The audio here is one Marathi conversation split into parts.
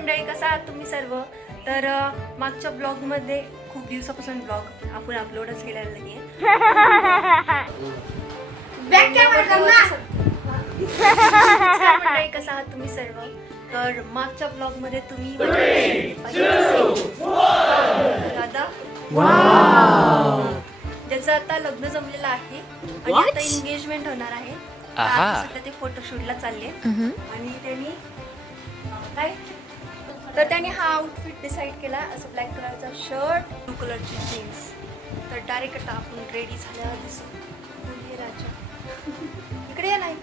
मंडळी, कसा आहात तुम्ही सर्व? तर मागच्या ब्लॉगमध्ये खूप दिवसापासून ब्लॉग आपण अपलोडच केलेला नाहीये. मंडळी, कसा आहात तुम्ही सर्व? तर मागच्या ब्लॉगमध्ये तुम्ही दादा ज्याचं आता लग्न जमलेलं आहे आणि आता एंगेजमेंट होणार आहे. सध्या ते फोटोशूटला चालले आणि त्यांनी काय तर त्याने हा आउटफिट डिसाईड केला, असं ब्लॅक कलरचा शर्ट, ब्लू कलरची जीन्स. तर डायरेक्ट आता आपण रेडी झाल्यावर दिसू राजा इकडे या नाही.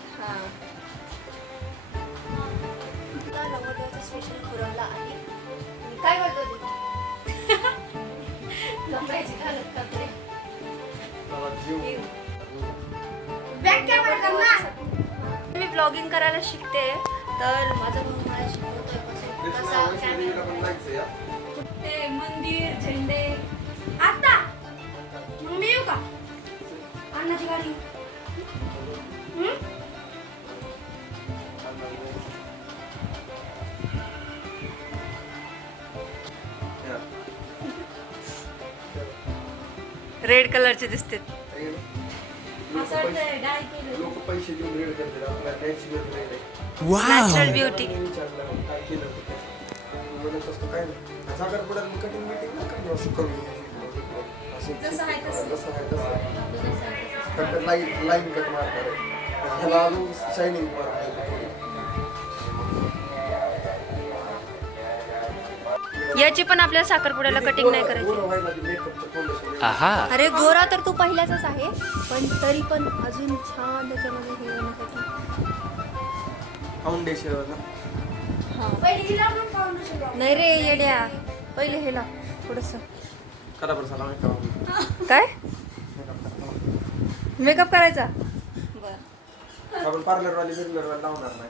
नवरदेवाचा स्पेशल पुरवला आहे. काय करतो मी ब्लॉगिंग करायला शिकते, तर माझा भाऊ मला शिकवतोय ते मंदिर झेंडे. आता मग मी येऊ का अन्नाची गाडी? रेड कलरचे दिसते. Natural beauty. याची पण आपल्याला साखरपुड्याला कटिंग नाही करायची. अरे गोरा तर तू पहिल्याच आहे, पण तरी पण अजून छान त्याच्यामध्ये हे होण्यासाठी फाउंडेशन नाही रे येड्या, पहिले हेला थोडस करा बरं साला मेकअप. काय मेकअप करायचा? आपण पार्लरवाली बिर्लरवाली लावणार नाही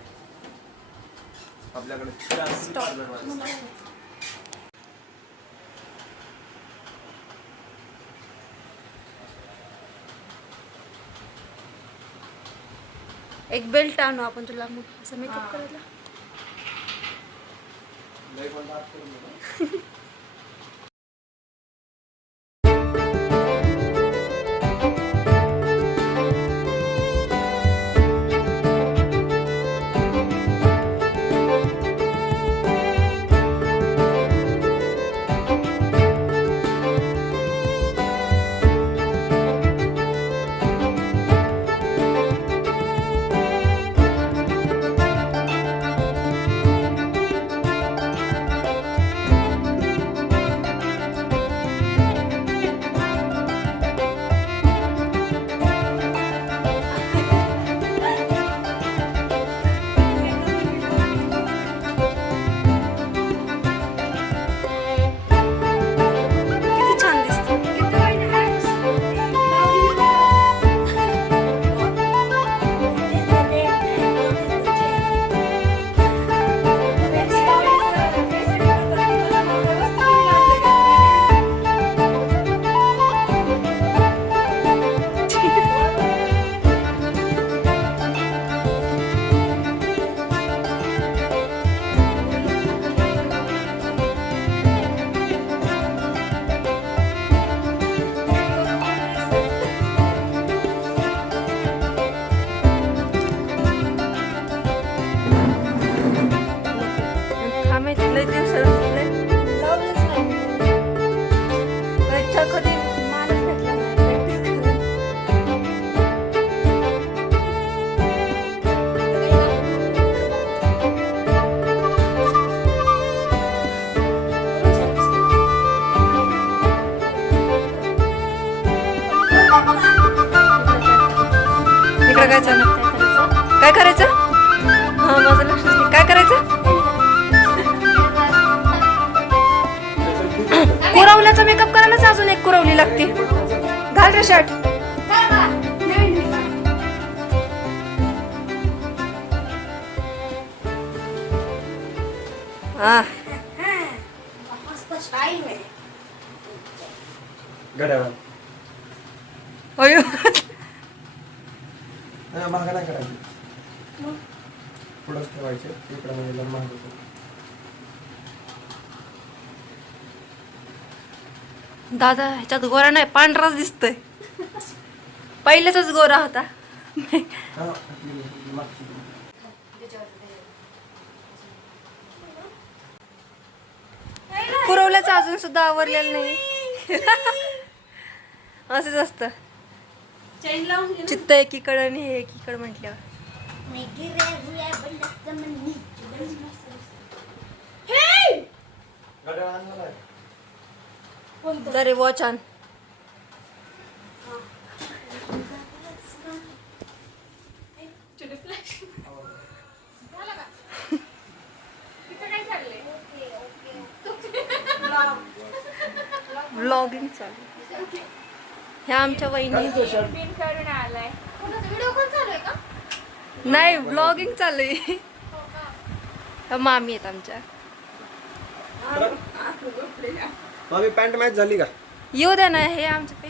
आपल्याकडे. एक बेल्ट आणू आपण तुला असं मेकअप करायला. काय करायचं? हा माझं लक्षच नाही. काय करायचं? कुरवल्याचा मेकअप करायलाच अजून एक कुरवली लागते. घाल रे शर्ट. अयो महाग नाही करायची, पुढंच ठेवायचे. इकडे म्हणजे महाग होतो. दादा ह्याच्यात गोरा नाही, पांढराच दिसतोय. पहिल्याचाच गोरा होता. पुरवल्याचं अजून सुद्धा आवरलेलं नाही. असंच असतं, चित्त एकीकडं आणि हे एकीकडं म्हटल्यावर. जरे वॉच आण. व्लॉगिंग चालू. ह्या आमच्या वहिनी. नाही, व्लॉगिंग चालू आहे. ह्या मामी आहेत आमच्या. पॅन्ट मॅच झाली का? येऊ द्या ना, हे आमचं